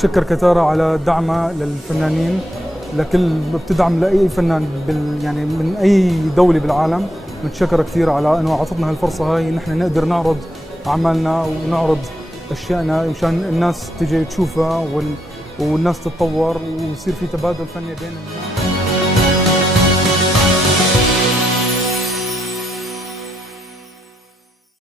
بتشكر كتارا على دعمها للفنانين، لكل بتدعم لاي فنان يعني من اي دوله بالعالم. متشكره كثير على انه اعطتنا هالفرصه هاي، نحن نقدر نعرض اعمالنا ونعرض اشيائنا مشان الناس تجي تشوفها والناس تتطور ويصير في تبادل فني بين الناس.